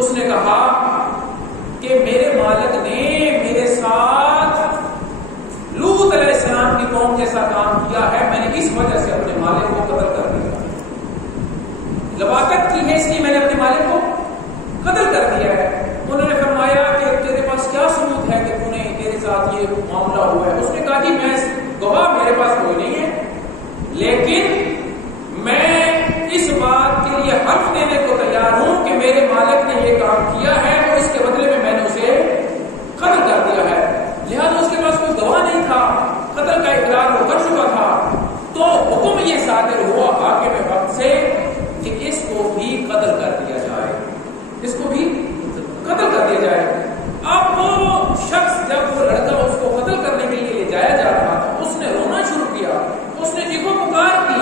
اس نے کہا کہ میرے مالک نے میرے ساتھ لوط علیہ السلام کی قوم جیسا کام کیا ہے، میں نے اس وجہ سے اپنے مالک کو قتل کر دیا، لواطت کی ہے اس لیے میں نے اپنے مالک کو قتل کر دیا ہے۔ انہوں نے فرمایا کہ تیرے پاس کیا ثبوت ہے کہ تو نے تیرے ساتھ یہ معاملہ ہوا ہے؟ اس نے کہا کہ میں گواہ میرے پاس کوئی نہیں ہے، لیکن میں اس بات کے لیے حلف دینے کو تیار ہوں کہ میرے مالک نے یہ کام کیا ہے اور اس کے بدلے میں نے اسے قتل کر دیا ہے۔ لہٰذا اس کے پاس کوئی گواہ نہیں تھا، قتل کا اقرار وہ کر چکا تھا، تو حکم یہ صادر ہوا حاکم وقت سے کہ اس کو بھی قتل کر دیا جائے، اس کو بھی قتل کر دیا جائے۔ اب وہ شخص جب وہ لڑکا اس کو قتل کرنے کے لیے لے جایا جا رہا تھا، اس نے رونا شروع کیا، اس نے چیخو پکار کی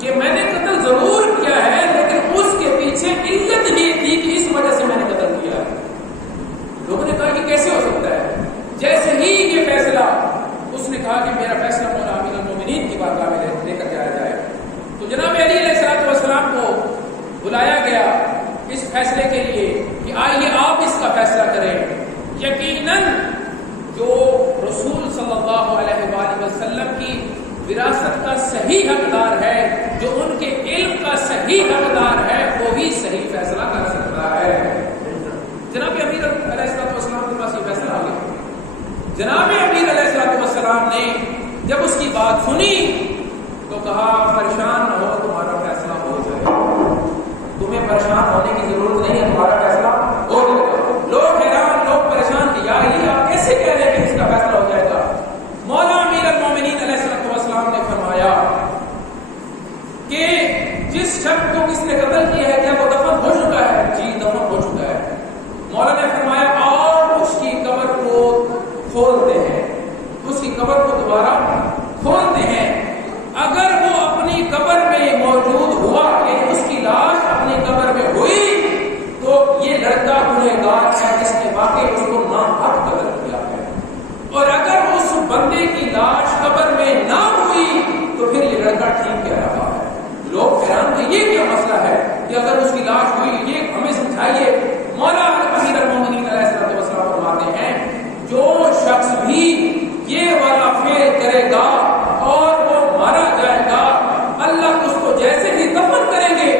کہ میں نے قتل ضرور کیا ہے، لیکن اس کے پیچھے علت یہ تھی کہ اس وجہ سے میں نے قتل کیا ہے۔ لوگوں نے کہا یہ کیسے ہو سکتا ہے؟ جیسے ہی یہ فیصلہ، اس نے کہا کہ میرا فیصلہ مولا امیر المومنین کی بارگاہ میں لے کر جایا جائے۔ تو جناب علی علیہ السلام کو بلایا گیا اس فیصلے کے لیے کہ آئیے آپ اس کا فیصلہ کریں۔ یقیناً جو رسول صلی اللہ علیہ وآلہ وسلم کی وراثت کا صحیح حقدار ہے، جو ان کے علم کا صحیح حقدار ہے، وہ بھی صحیح فیصلہ کر سکتا ہے۔ جناب امیر علیہ السلام کے پاس یہ فیصلہ آ گیا۔ جناب امیر علیہ السلام نے جب اس کی بات سنی تو کہا پریشان نہ ہو، تمہارا فیصلہ ہو جائے گا، تمہیں پریشان ہونے کی ضرورت نہیں ہے، تمہارا فیصلہ ہو جائے گا۔ لوگ حیران، لوگ پریشان کہ یا علی آپ کیسے کہہ رہے ہیں کہ اس کا فیصلہ ہو جائے گا؟ مولا امیر المومنین علیہ السلام نے فرمایا کہ جس شخص کو کس نے قتل کیا ہے کیا وہ دفن ہو چکا ہے؟ جی دفن ہو چکا ہے۔ مولا نے فرمایا اور اس کی قبر کو کھولتے ہیں، اس کی قبر کو دوبارہ کھولتے ہیں، اگر وہ اپنی قبر میں موجود ہوا کہ اس کی لاش اپنی قبر میں ہوئی تو یہ لڑکا گنہگار ہے جس نے واقعی اس کو ناحق قتل کیا ہے، اور اگر اس بندے کی لاش قبر میں نہ ہوئی تو پھر یہ لڑکا ٹھیک کہہ رہا ہے۔ لوگ حیران کہ یہ کیا مسئلہ ہے کہ اگر اس کی لاش ہوئی، یہ ہمیں سمجھائیے۔ مولا امیر المومنین علیہ السلام فرماتے ہیں جو شخص بھی یہ والا فعل کرے گا اور وہ مارا جائے گا، اللہ اس کو جیسے ہی دفن کریں گے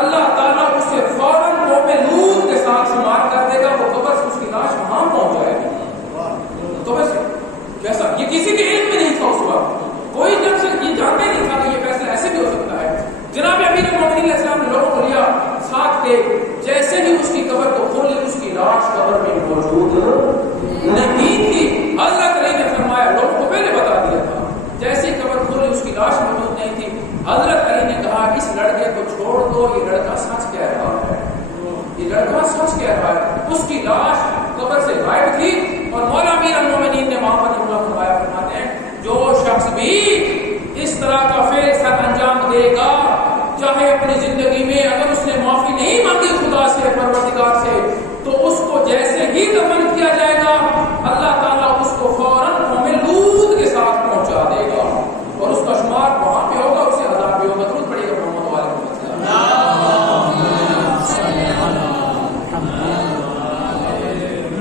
اللہ تعالیٰ اسے فوراً قوم لوط کے ساتھ شمار کر دے گا، وہ قبر سے اس کی لاش وہاں پہنچ جائے گی۔ تو ویسے کیسا یہ کسی کے علم میں نہیں تھا اس وقت، کوئی جب سے یہ جانتے نہیں تھا کہ یہ فیصلہ ایسے بھی ہو سکتا ہے۔ جناب امیر المومنین علیہ السلام نے لوگوں کو لیا ساتھ کے، جیسے ہی اس کی قبر کو کھولی اس کی لاش قبر میں موجود نہیں تھی۔ حضرت علی نے فرمایا، لوگوں کو پہلے بتا دیا تھا، جیسے ہی قبر کھولی اس کی لاش موجود نہیں تھی۔ حضرت علی نے کہا اس لڑکے کو چھوڑ دو، یہ لڑکا سچ کہہ رہا ہے، یہ لڑکا سچ کہہ رہا ہے۔ اس کی لاش قبر سے غائب تھی، اور مولا امیر المومنین نے وہاں پر جملہ فرمایا، فرماتے ہیں جو شخص بھی اس طرح کا فعل سر انجام دے گا، چاہے اپنی زندگی میں اگر اس نے معافی نہیں مانگی خدا سے، پروردگار سے، تو اس کو جیسے ہی دفن کیا جائے گا اللہ تعالیٰ اس کو فوراً قوم لوط کے ساتھ پہنچا دے گا، اور اس کا شمار وہاں پہ ہوگا، اسے عذاب بھی ہوگا۔ درود پڑھیے گا محمد علیہ وسلم۔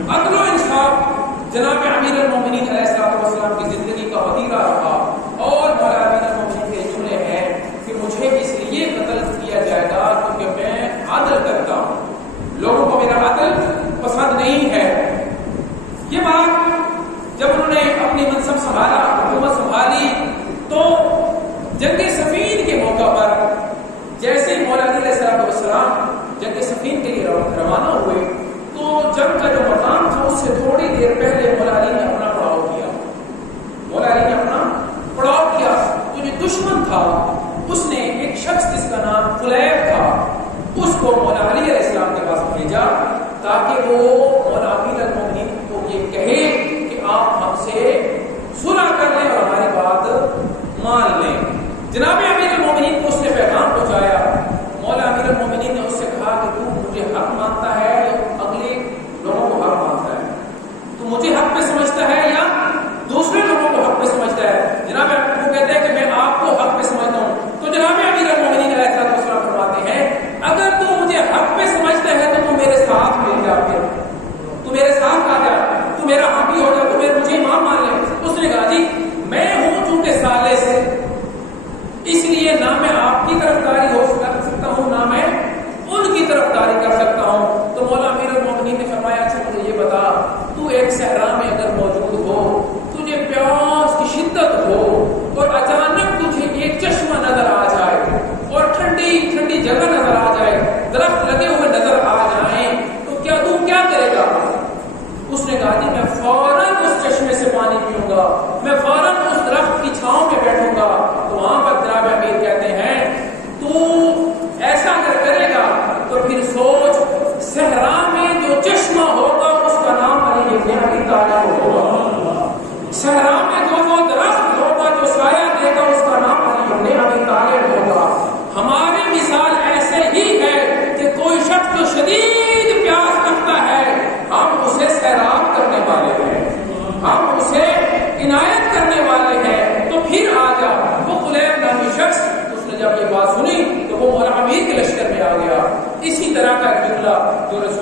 عدل و انصاف جناب امیر المومنین علیہ السلام کی زندگی کا وتیرہ رہا، اور مولا امیر المومنین کے جملے ہیں کہ مجھے اس لیے قتل کیا جائے گا کیونکہ میں عدل کرتا ہوں، لوگوں کو میرا عدل پسند نہیں ہے۔ یہ بات جب انہوں نے اپنی منصب سنبھالا، حکومت سنبھالی، تو جنگ صفین کے موقع پر جیسے ہی مولا علی علیہ السلام جنگ صفین کے لیے روانہ ہوئے تو جنگ کا جو مقام تھا اس سے تھوڑی دیر پہلے مولا علی نے اپنا پڑاؤ کیا۔ مولا علی نے اپنا پڑاؤ کیا تو جو دشمن تھا اس نے ایک شخص جس کا نام قلیب تھا اس کو مولا علی علیہ السلام کے پاس بھیجا تاکہ وہ مولا امیر المومنین کو یہ کہے کہ آپ ہم سے صلح کر لیں اور ہماری بات مان لیں۔ جناب امیر المومنین کو اس نے پیغام پہنچایا۔ مولا امیر المومنین نے اس سے کہا کہ تو مجھے حق مانتا ہے یا اگلے لوگوں کو حق مانتا ہے؟ تو مجھے حق پہ سمجھتا ہے یا دوسرے لوگوں کو حق پہ سمجھتا ہے؟ جناب وہ کہتے ہیں کہ میں آپ کو حق پہ سمجھتا ہوں۔ تو جناب امیر المومنین علیہ السلام فرماتے ہیں اگر تو مجھے حق پہ سمجھتا ہے تو میرے ساتھ مل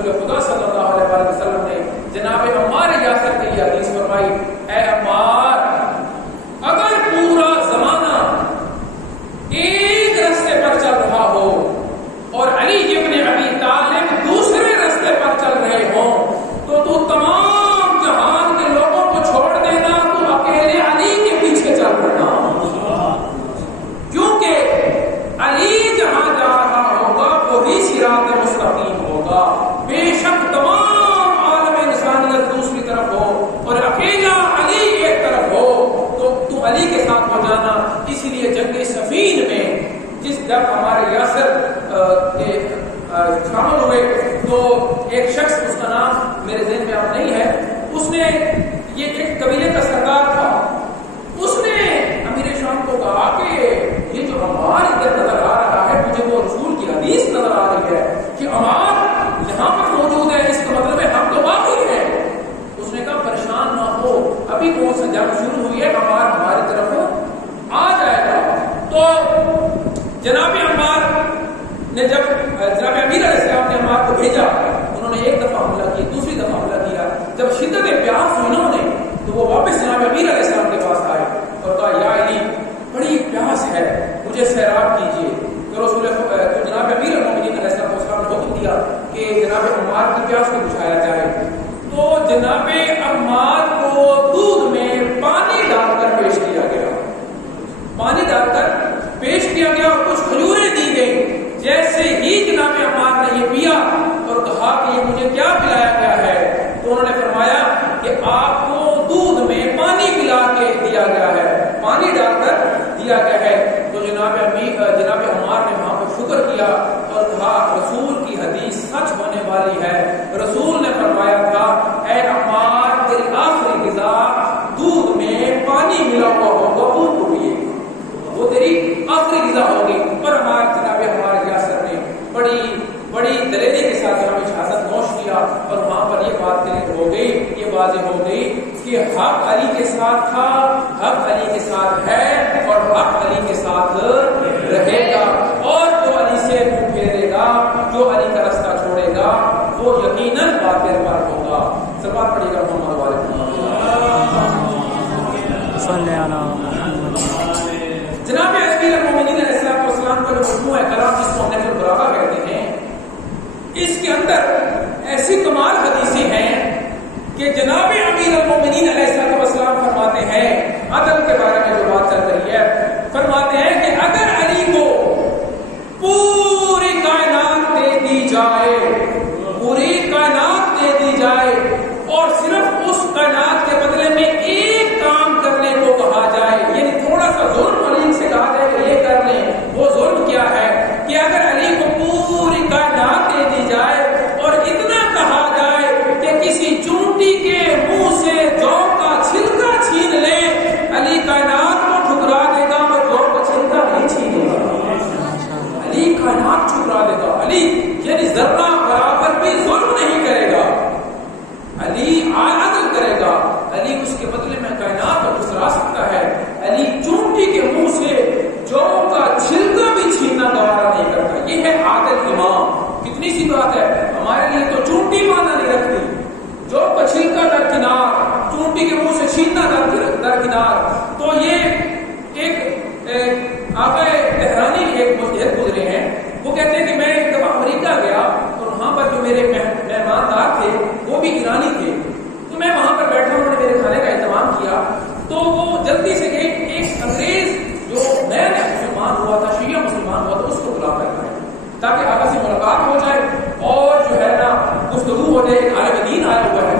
رسول خدا صلی اللہ علیہ وسلم نے جناب عمار یاسر کے لیے حدیث فرمائی، اے عمار، اگر پورا زمانہ ایک راستے پر چل رہا ہو اور علی ابن ابی طالب دوسرے راستے پر چل رہے ہوں تو تمام جہان کے لوگوں کو چھوڑ دینا، تو اکیلے علی کے پیچھے چل پڑنا، کیونکہ علی جہاں جا رہا ہوگا وہی صراط مستقیم ہوگا، بے شک تمام عالم انسانیت دوسری طرف ہو اور اکیلا علی ایک طرف ہو تو علی کے ساتھ ہو جانا۔ اسی لیے جنگ صفین میں جب ہمارے یاسر شامل ہوئے تو ایک شخص، اس کا نام میرے ذہن میں اب نہیں ہے، اس نے، یہ ایک قبیلے کا سردار تھا، اس نے امیر شام کو کہا کہ یہ جو عمار ادھر نظر آ رہا ہے، مجھے وہ رسول کی حدیث نظر آ رہی ہے کہ عمار یہاں پر موجود ہے، اس کا مطلب ہے ہم تو باقی ہیں۔ اس نے کہا پریشان نہ ہو، ابھی کون سا جنگ شروع ہوئی ہے، عمار ہماری طرف آ جائے گا۔ تو جناب عمار نے جب جناب امیر علیہ السلام نے عمار کو بھیجا، انہوں نے ایک دفعہ حملہ کیا، دوسری دفعہ حملہ کیا، جب شدت پیاس ہوئی نا انہیں، تو وہ واپس جناب امیر علیہ السلام کے پاس آئے اور کہا یا علی بڑی پیاس ہے، مجھے سیراب کیجیے۔ تو جناب امیر المومنین علیہ السلام نے حکم دیا کہ جناب عمار کی پیاس کو بجھایا جائے۔ تو جناب عمار کو دودھ میں پانی ڈال کر پیش کیا گیا، پانی ڈال کر پیش کیا گیا اور کچھ کھجوریں دی گئی۔ جیسے ہی جناب عمار نے یہ پیا اور کہا کہ یہ مجھے کیا پلایا گیا ہے، تو انہوں نے فرمایا کہ آپ کو دودھ میں پانی پلا کے دیا گیا ہے، پانی ڈال کر دیا گیا ہے۔ تو جناب عمار نے وہاں پر شکر کیا اور کہا رسول کی حدیث سچ ہونے والی ہے۔ رسول نے فرمایا تھا اے عمار، تیری آخری غذا دودھ میں پانی ملا ہوا ہوگا، وہ پیے، وہ تیری آخری غذا ہوگی۔ پر ہمارے یاسر نے بڑی دلیری کے ساتھ ہمیں شہادت نوش کیا اور وہاں پر یہ بات کلیئر ہو گئی، یہ واضح ہو گئی کہ حق علی کے ساتھ تھا، حق علی کے ساتھ ہے اور حق علی کے ساتھ رہے گا، اور جو علی سے منہ پھیرے گا، جو علی کا راستہ چھوڑے گا، وہ یقیناً باطل پر ہوگا۔ سبات پڑھے گا محمد والے جناب امیر المومنین علیہ السلام کا جو مجموعہ کلام جس کو نہج البلاغہ کہتے ہیں، اس کے اندر ایسی کمال حدیثیں ہیں کہ جناب امیر المومنین علیہ السلام فرماتے ہیں، عدل کے بارے میں جو بات چل رہی ہے، فرماتے ہیں کہ اگر علی کو پوری کائنات دے دی جائے، پوری کائنات دے دی جائے اور صرف اس کائنات کے بدلے میں ایک کام کرنے کو کہا جائے، یعنی تھوڑا سا ظلم علی سے کہا جائے کہ یہ کر لیں، وہ ظلم کیا ہے کہ اگر علی کو پوری کائنات دے دی جائے اور اتنا کہا جائے کہ کسی چونٹی کے منہ سے جو کا چھلکا چھین لے، علی کائنات کو ٹھکرا دے گا، وہ جو کا چھلکا نہیں چھینے گا، علی کائنات ٹھکرا دے گا۔ علی یعنی ذرہ برابر بھی ظلم نہیں کرے گا، علی عدل کرے گا، علی اس کے بدلے میں کائنات کو گزرا سکتا ہے، علی چونٹی کے منہ سے جو کا چھلکا بھی چھیننا گوارا نہیں کرتا۔ یہ ہے عادل امام۔ کتنی سی بات ہے، ہمارے لیے تو چونٹی مانا نہیں رکھتی، جو کا چھلکا درکنار، چونٹی کے منہ سے چھیننا درکنار۔ تو یہ ایک آقا تہرانی ایک مجتہد گزرے ہیں، وہ کہتے ہیں کہ میں ایک دفعہ امریکہ گیا اور وہاں پر جو میرے مہماندار تھے وہ بھی ایرانی تھے، تو میں وہاں پر بیٹھا، انہوں نے میرے کھانے کا اہتمام کیا، تو وہ جلدی سے گئے، ایک انگریز جو نیا مسلمان ہوا تھا، شیعہ مسلمان ہوا تھا، اس کو بلا کر آئے تاکہ آقا سے ملاقات ہو جائے اور جو ہے نا گفتگو ہو جائے، ایک عالم دین آیا ہوا ہے۔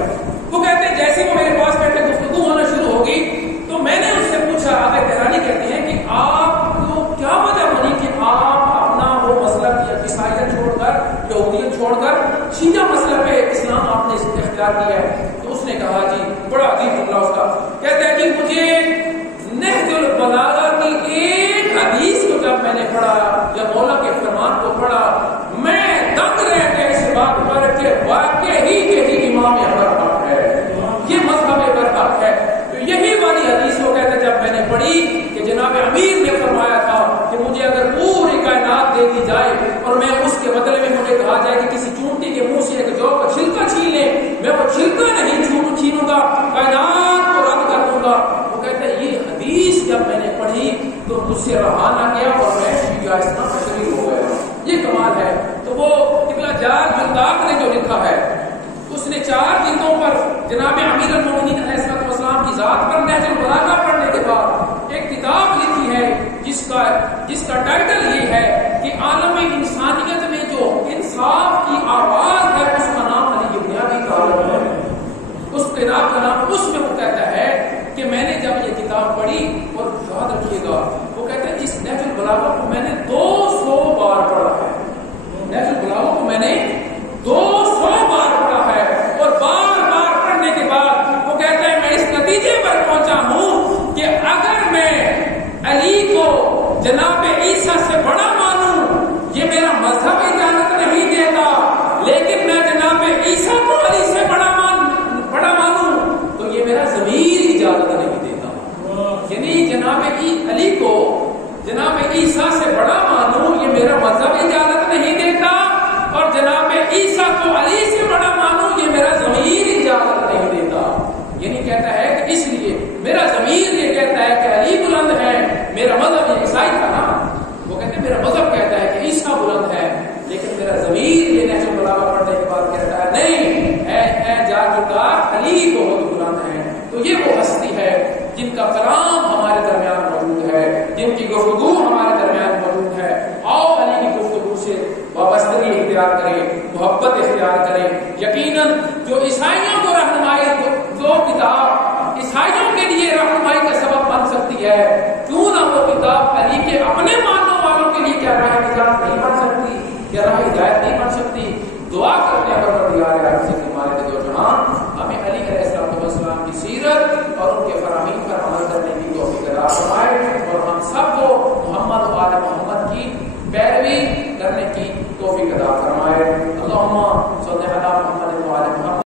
وہ کہتے ہیں جیسے وہ میرے پاس بیٹھے گفتگو ہونا شروع ہو گئی تو میں نے اس سے پوچھا، آقا تہرانی کہتے ہیں کہ آپ کو کیا وجہ بنی کہ آپ اپنا وہ مسلک عیسائیت چھوڑ کر، یہودیت چھوڑ کر شیعہ مسلک پہ اسلام آپ نے اختیار کیا ہے؟ تو اس نے کہا جی، بڑا عجیب جملہ اس کا، کہتا ہے کہ مجھے نہج البلاغہ کی ایک حدیث کو جب میں نے پڑھا یا مولا کے فرمان کو پڑھا، میں دنگ رہ گیا اس بات پر کہ واقعی یہی امام برحق ہے، یہ مذہب برحق ہے۔ تو یہی والی حدیث کو کہتے ہیں جب میں نے پڑھی کہ جناب امیر نے فرمایا تھا کہ مجھے اگر پوری کائنات دے دی جائے اور میں اس کے بدلے میں مجھے کہا جائے کہ کسی چونٹی کے منہ سے ایک جو لکھا ہے. اس نے 4 جلدوں پر جناب امیر المومنین علیہ السلام کی ذات پر نہج البلاغہ پڑھنے کے بعد ایک کتاب لکھی ہے جس کا ٹائٹل یہ ہے کہ عالم انسانیت میں جو انصاف کی آواز ہے اس کا نام علی ابن ابی طالب ہے. اس کتاب کا نام, اس میں وہ کہتا ہے کہ میں نے جب یہ کتاب پڑھی, اور یاد رکھیے گا وہ کہتے ہیں اس نہج البلاغہ کو میں نے 200 بار پڑھا ہے. نہج البلاغہ کو میں نے 200 بار پڑھا ہے, اور بار بار پڑھنے کے بعد وہ کہتا ہے میں اس نتیجے پر پہنچا ہوں کہ اگر میں علی کو جناب عیسیٰ سے بڑا مانوں یہ میرا مذہب اجازت نہیں دیتا, لیکن میں جناب عیسیٰ کو علی سے بڑا مانوں تو یہ میرا ضمیر اجازت نہیں دیتا. یعنی جناب علی کو جناب عیسیٰ سے بڑا مانوں یہ میرا مذہب اجازت نہیں دیتا, اور جناب عیسیٰ کو علی سے بڑا مانوں یہ میرا ضمیر اجازت نہیں دیتا. یعنی کہتا ہے کہ اس لیے میرا ضمیر یہ کہتا ہے کہ علی بلند ہے, میرا مذہب یہ عیسائی تھا نا, وہ کہتے ہیں میرا مذہب کہتا ہے کہ عیسیٰ بلند ہے, لیکن میرا ضمیر یہ نہج البلاغہ پڑھنے کے بعد کہتا ہے نہیں, اے جا چکا علی بہت بلند ہے. تو یہ وہ ہستی ہے جن کا کلام ہمارے درمیان موجود ہے, جن کی گفتگو ہمارے درمیان موجود ہے. آؤ علی کی گفتگو سے وابستگی اختیار کریں, محبت اختیار کریں. یقیناً جو عیسائیوں کو رہنمائی, جو کتاب عیسائیوں کے لیے رہنمائی کا سبب